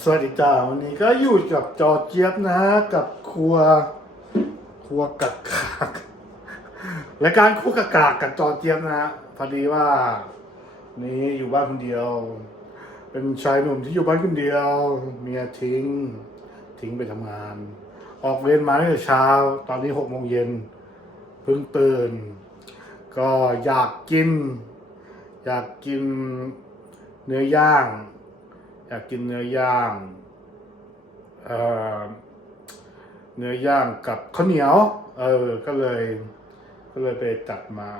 สวัสดีจ้าวันนี้ก็อยู่กับจอเจี๊ยบนะกับครัว ครัวกักกากรายการครัวกักกากกับจอเจี๊ยบนะฮะพอดีว่า นี้อยู่บ้านคนเดียว เป็นชายหนุ่มที่อยู่บ้านคนเดียว เมียทิ้ง ทิ้งไปทำงาน ออกเวรมาตั้งแต่เช้า ตอนนี้หกโมงเย็นเพิ่งตื่นก็อยากกิน อยากกินเนื้อย่าง อยากกินเนื้อย่างเเนื้อย่างกับข้าวเหนียว เออ ก็เลย ก็เลยไปจัดมา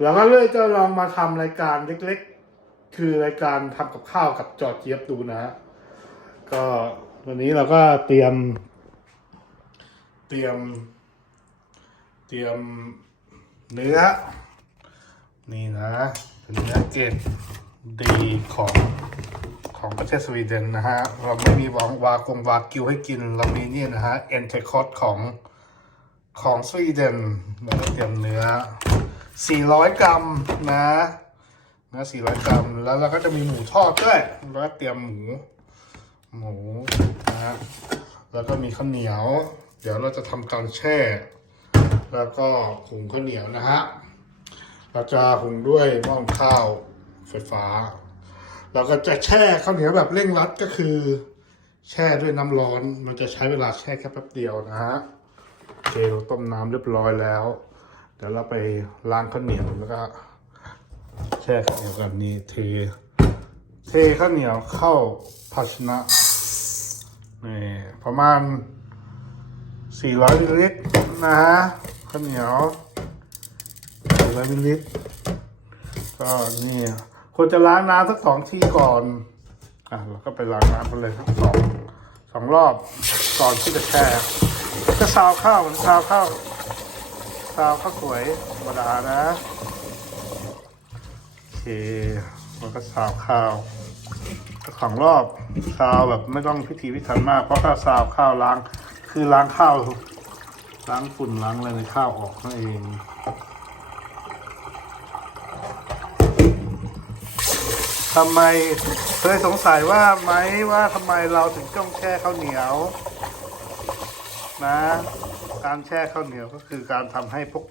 แล้วก็เลยจะลองมาทำรายการเล็กๆ คือรายการทำกับข้าวกับจอดเจี๊ยบดูนะฮะ ก็วันนี้เราก็เตรียม เตรียม เตรียมเนื้อ นี่นะเนเนื้อเกรดดีของ ของประเทศสวีเดนนะฮะ เราไม่มีวางวากงวากิวให้กิน เรามีนี่นะฮะเอนเทคอตของของสวีเดนเราก็เตรียมเนื้อ 400 กรัมนะนื้อ400 กรัม แล้วเราก็จะมีหมูทอดด้วยแล้วก็เตรียมหมู หมูนะฮะ แล้วก็มีข้าวเหนียว เดี๋ยวเราจะทำการแช่ แล้วก็หุงข้าวเหนียวนะฮะ เราจะหุงด้วยหม้อข้าวไฟฟ้า เราก็จะแช่ข้าวเหนียวแบบเร่งรัดก็คือ แช่ด้วยน้ำร้อนมันจะใช้เวลาแช่แค่แป๊บเดียวนะฮะโอเคเราต้มน้ำเรียบร้อยแล้ว เดี๋ยวเราไปล้างข้าวเหนียวแล้วก็แช่ข้าวเหนียวกันนี่เทเทข้าวเหนียวเข้าภาชนะนี่ประมาณ 400มิลลิลิตรนะฮะข้าวเหนียว400มิลลิลิตรก็นี่ ควรจะล้างน้ำสักสองทีก่อน อะเราก็ไปล้างน้ำกันเลยทั้งสองสองรอบก่อนที่จะแช่จะซาวข้าวเหมือนซาวข้าวซาวข้าวสวยธรรมดานะโอเคแล้วก็ซาวข้าวสองรอบซาวแบบไม่ต้องพิธีพิถันมาก เพราะถ้าซาวข้าวล้าง คือล้างข้าวล้างฝุ่นล้างอะไรในข้าวออกนั่นเอง ทำไมเคยสงสัยว่าไหมว่าทำไมเราถึงต้องแช่ข้าวเหนียว นะ การแช่ข้าวเหนียวก็คือการทำให้พวก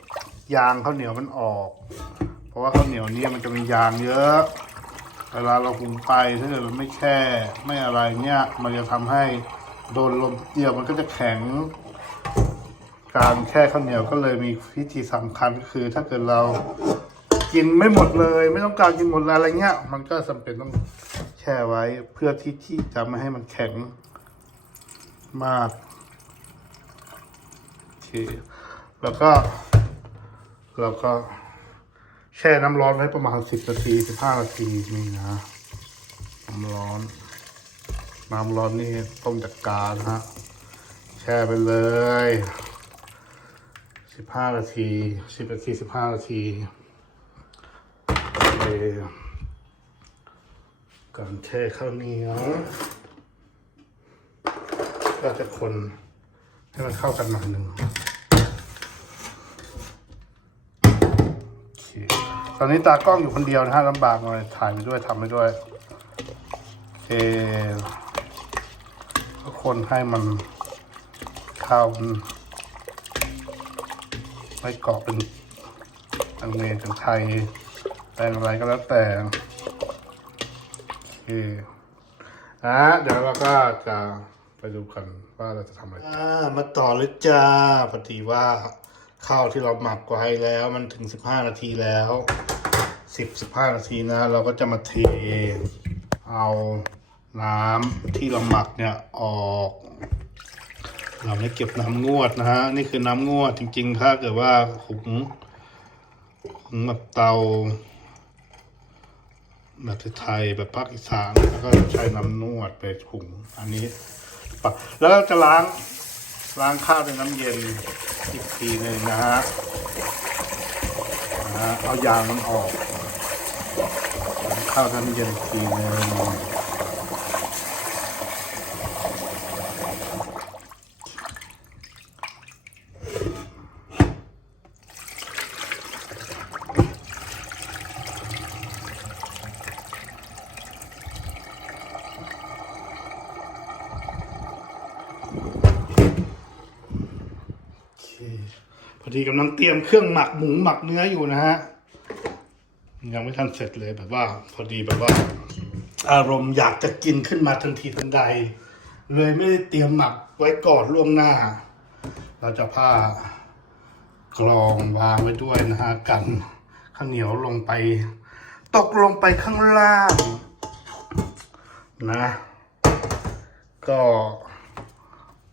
ยางข้าวเหนียวมันออก เพราะว่าข้าวเหนียวเนี่ยมันจะมียางเยอะ เวลาเราหุงไปถ้าเกิดเราไม่แช่ไม่อะไรเนี่ย มันจะทำให้โดนลมเดียวมันก็จะแข็ง การแช่ข้าวเหนียวก็เลยมีพิธีสำคัญก็คือ ถ้าเกิดเรา กินไม่หมดเลย ไม่ต้องการกินหมดอะไรเงี้ย มันก็จำเป็นต้องแช่ไว้เพื่อที่ที่จะไม่ให้มันแข็งมากโอเคแล้วก็แล้วก็แช่น้ำร้อนไว้ประมาณสิบนาทีสิบห้านาทีนี่นะน้ำร้อน น้ำร้อนนี่ต้มจากกานะฮะแช่ไปเลยสิบห้านาทีสิบนาทีสิบห้านาที โอเคการแช่ข้าวเหนียว ก็จะคนให้มันเข้ากันหน่อยหนึ่งตอนนี้ตากล้องอยู่คนเดียวนะฮะลำบากหน่อยถ่ายไปด้วยทำไปด้วยโอเคก็คนให้มันเข้าไม่เกาะเป็นอังเมเป็นไทย แปลงอะไรก็แล้วแต่โอเคนะเดี๋ยวเราก็จะไปดูกันว่าเราจะทำอะไรอ่ามาต่อเลยจ้าพอดีว่าข้าวที่เราหมักไว้แล้ว มันถึงสิบห้านาทีแล้วสิบสิบห้านาทีนะ เราก็จะมาเท เอาน้ำที่เราหมักเนี่ยออก เราไม่เก็บน้ำงวดนะฮะ นี่คือน้ำงวดจริง ๆ ถ้าเกิดว่าหุงหุงแบบเตา แบบไทยแบบภาคอีสานแล้วก็ใช้น้ำนวดไปถุงอันนี้ปะแล้วจะล้างล้างข้าวด้วยน้ำเย็นอีกทีหนึ่งนะฮะนะเอายางมันออกล้างข้าวน้ำเย็นอีกทีหนึ่ง พอดีกำลังเตรียมเครื่องหมักหมูหมักเนื้ออยู่นะฮะยังไม่ทันเสร็จเลยแบบว่า พอดีแบบว่า อารมณ์อยากจะกินขึ้นมาทันทีทันใด เลยไม่ได้เตรียมหมักไว้ก่อนล่วงหน้า เราจะผ้ากรองวางไว้ด้วยนะฮะกันข้าวเหนียวลงไป ตกลงไปข้างล่าง นะ ก็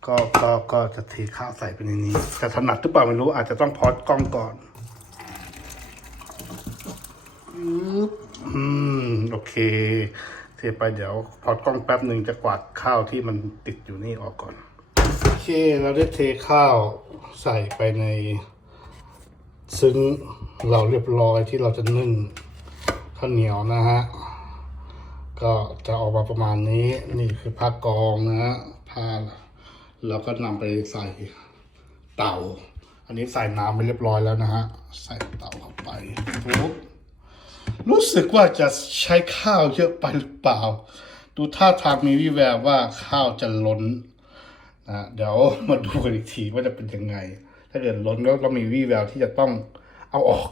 ก็ก็ก็จะเทข้าวใส่ไปในนี้จะถนัดหรือเปล่าไม่รู้อาจจะต้องพอดกล้องก่อนอืมอืมโอเค เทไปเดี๋ยวพอดกล้องแป๊บหนึ่งจะกวาดข้าวที่มันติดอยู่นี่ออกก่อน โอเค เราได้เทข้าวใส่ไปใน ซึ้งเราเรียบร้อยที่เราจะนึ่งข้าวเหนียวนะฮะ ก็จะออกมาประมาณนี้ นี่คือผ้ากองนะฮะผ้า แล้วก็นำไปใส่เต่า อันนี้ใส่น้ำไปเรียบร้อยแล้วนะฮะ ใส่เต่าเข้าไปปุ๊บรู้สึกว่าจะใช้ข้าวเยอะไปหรือเปล่า ดูท่าทางมีวิแววว่าข้าวจะล้นนะเดี๋ยวมาดูกันอีกทีว่าจะเป็นยังไง ถ้าเกิดล้นแล้วเรามีวิแววที่จะต้องเอาออก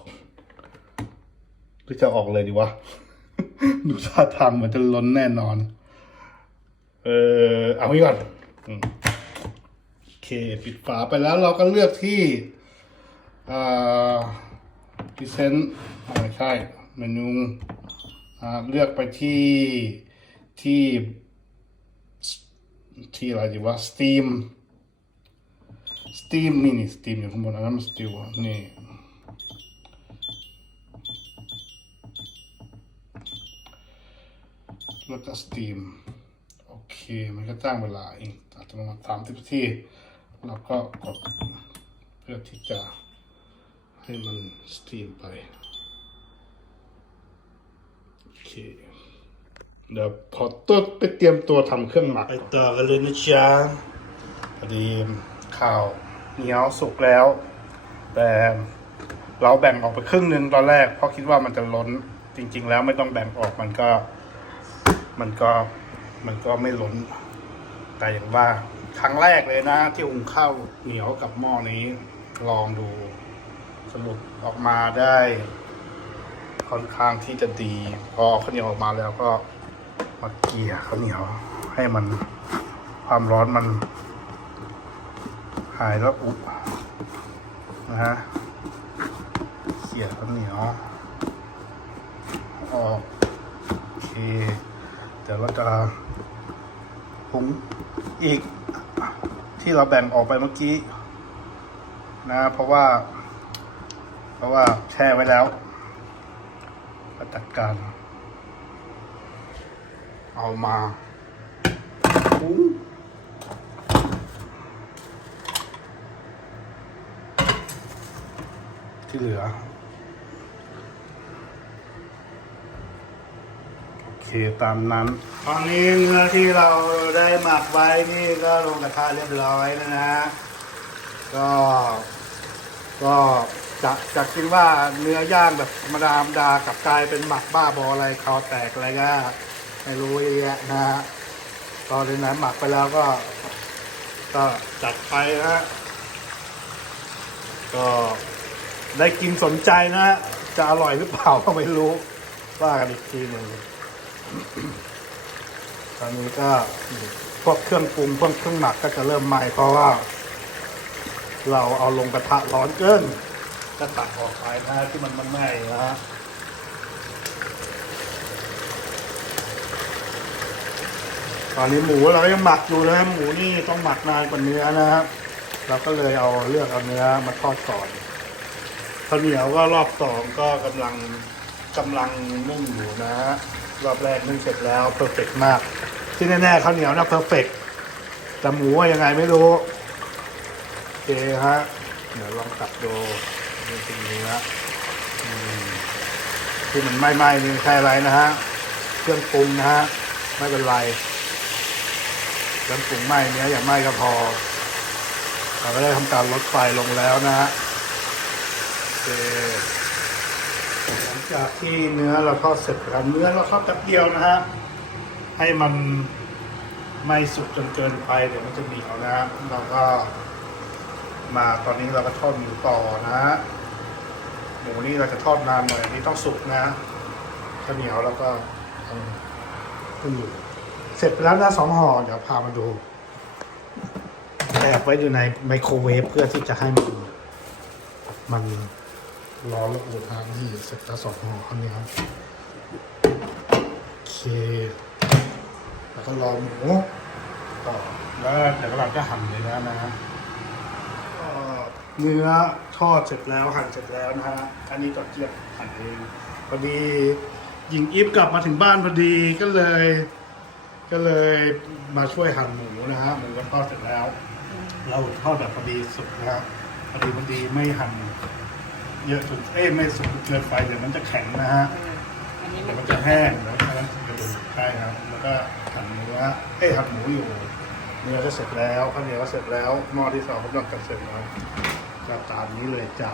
หรือจะออกเลยดีวะ ดูท่าทางเหมือนจะล้นแน่นอน เออเอาไว้ก่อน ปิดฝาไปแล้วเราก็เลือกที่อ่าพิเซนไม่ใช่เมนูเลือกไปที่ที่ที่อะไรดีวะ Steam Steam นี่นี่ Steam อยู่ข้างบนอันนั้นมัน Steam นี่แล้วก็สตีมโอเค มันก็จ้างเวลาเองอาจจะประมาณสามสิบนาที แล้วก็กดเพื่อที่จะให้มันสตรีมไปโอเคเดี๋ยวพอตัวไปเตรียมตัวทำเครื่องหมักไปต่อกันเลยนะจ๊ะพอดีข้าวเหนียวสุกแล้ว แต่เราแบ่งออกไปครึ่งนึงตอนแรกเพราะคิดว่ามันจะล้นจริง ๆ แล้วไม่ต้องแบ่งออกมันก็ มันก็มันก็ไม่ล้นแต่อย่างว่า ครั้งแรกเลยนะ ที่หุงข้าวเหนียวกับหม้อนี้ ลองดู สรุปออกมาได้ ค่อนข้างที่จะดี พอข้าวเหนียวออกมาแล้วก็มาเกี่ยข้าวเหนียว ให้มันความร้อนมัน หายแล้วอุบนะฮะเกี่ยข้าวเหนียวออกโอเคเดี๋ยวเราจะหุงอีก ที่เราแบ่งออกไปเมื่อกี้นะเพราะว่า เพราะว่าแช่ไว้แล้วก็จัดการ เอามาที่เหลือ โอเค ตามนั้น ตอนนี้เนื้อที่เราได้หมักไว้นี่ก็ลงกระทะเรียบร้อยนะนะก็ ก็จะจะคิดว่าเนื้อย่างแบบธรรมดาธรรมดากลับกลายเป็นหมักบ้าบออะไรคอแตกอะไรก็ไม่รู้เยอะแยะนะฮะตอนนี้นะหมักไปแล้วก็ ก็จัดไปนะฮะก็ได้กินสนใจนะฮะจะอร่อยหรือเปล่าก็ไม่รู้ว่ากันอีกทีหนึ่ง ตอนนี้ก็พวกเครื่องปรุงพวกเครื่องหมักก็จะเริ่มไหม้เพราะว่า เราเอาลงกระทะร้อนเกินก็ตัดออกไปนะที่มันมันไหม้นะฮะตอนนี้หมูเรายังหมักอยู่นะหมูนี่ต้องหมักนานกว่าเนื้อนะครับเราก็เลยเอาเลือกเอาเนื้อมาทอดก่อนข้าวเหนียวก็รอบสองก็กำลังกำลังนึ่งอยู่นะฮะ รอบแรกนึ่งเสร็จแล้วเพอร์เฟกมาก ที่แน่ๆข้าวเหนียวนะเพอร์เฟกแต่หมูว่ายังไงไม่รู้โอเคฮะเดี๋ยวลองตัดดูดูตรงนี้นะอืมที่มันไหม้ๆนี่ใช่อะไรนะฮะเครื่องปรุงนะฮะไม่เป็นไรเครื่องปรุงไหม้เนี้ยอย่าไหม้ก็พอเราก็ได้ทำการลดไฟลงแล้วนะฮะโอเค หลังจากที่เนื้อเราทอดเสร็จแล้วเนื้อเราทอดแป๊บเดียวนะฮะให้มันไม่สุกจนเกินไปเดี๋ยวมันจะเหนียวนะฮะเราก็มาตอนนี้เราก็ทอดหมูต่อนะฮะหมูนี่เราจะทอดนานหน่อยอันนี้ต้องสุกนะข้าวเหนียวแล้วก็ขึ้นอยู่เสร็จไปแล้วนะสองห่อเดี๋ยวพามาดูแอบไว้อยู่ในไมโครเวฟเพื่อที่จะให้มันมัน ร้อนและอุดทางที่เสร็จแล้วสองห่อข้าวเหนียวโอเค แล้วก็รอหมูต่อแล้วเดี๋ยวเราจะหั่นเลยนะนะฮะก็เนื้อทอดเสร็จแล้วหั่นเสร็จแล้วนะฮะอันนี้ตอเกียบหั่นเองพอดีหญิงอีฟกลับมาถึงบ้านพอดีก็เลย ก็เลยมาช่วยหั่นหมูนะฮะหมูก็ทอดเสร็จแล้ว เราทอดแบบพอดีสุกนะครับพอดีพอดีไม่หั่น เยอะจนเอ้ยไม่สุกเกินไปเดี๋ยวมันจะแข็งนะฮะอันนี้เดี๋มัยวนมันจะแห้งแล้วอันนั้นกระดูกใช่ครับ แล้วก็หั่นเนื้อเอ้ยหั่นหมูอยู่เนื้อก็เสร็จแล้วข้าวเหนียวก็เสร็จแล้วหม้อที่สองกำลังจะเสร็จแล้วจะตามนี้เลยจ้ะ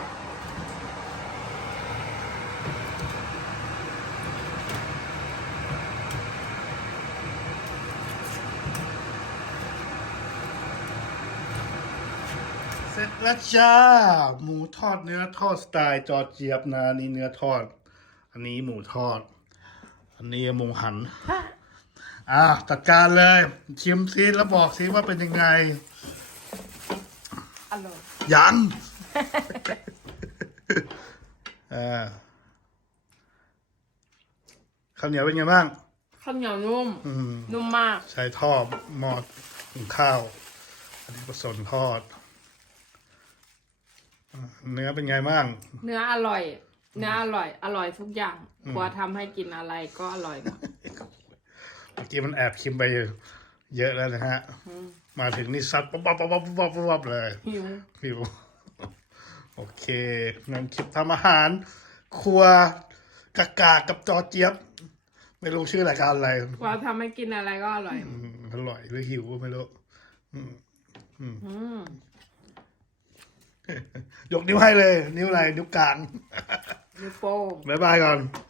ร็จแล้วจ้า หมูทอดเนื้อทอดสไตล์จอร์เจี๊ยบนะนี่เนื้อทอด อันนี้หมูทอด อันนี้หมูหัน อ่าจัดการเลย ชิมซิแล้วบอกซิว่าเป็นยังไง อร่อย ยัง เออข้าวเหนียวเป็นไงบ้าง ข้าวเหนียวนุ่ม อืม นุ่มมาก ใช้ทอดหมอดหุงข้าว อันนี้ผสมทอดอ่า เนื้อเป็นไงบ้าง เนื้ออร่อย เนื้ออร่อย อร่อยทุกอย่างครัวทำให้กินอะไรก็อร่อยหมดเมื่อกี้มันแอบคิมไปเยอะแล้วนะฮะอืมมาถึงนี่ซัดปั๊บปั๊บปั๊บปั๊บปั๊บปั๊บเลยหิวหิวโอเคงั้นคลิปทำอาหาร ครัวกากากับจอเจี๊ยบ ไม่รู้ชื่อรายการอะไรครัวทำให้กินอะไรก็อร่อยอืมอร่อยหรือหิวก็ไม่รู้อืมอืม ยกนิ้วให้เลย นิ้วอะไรนิ้วกลางนิ้วโป้งบ๊ายบายก่อนบ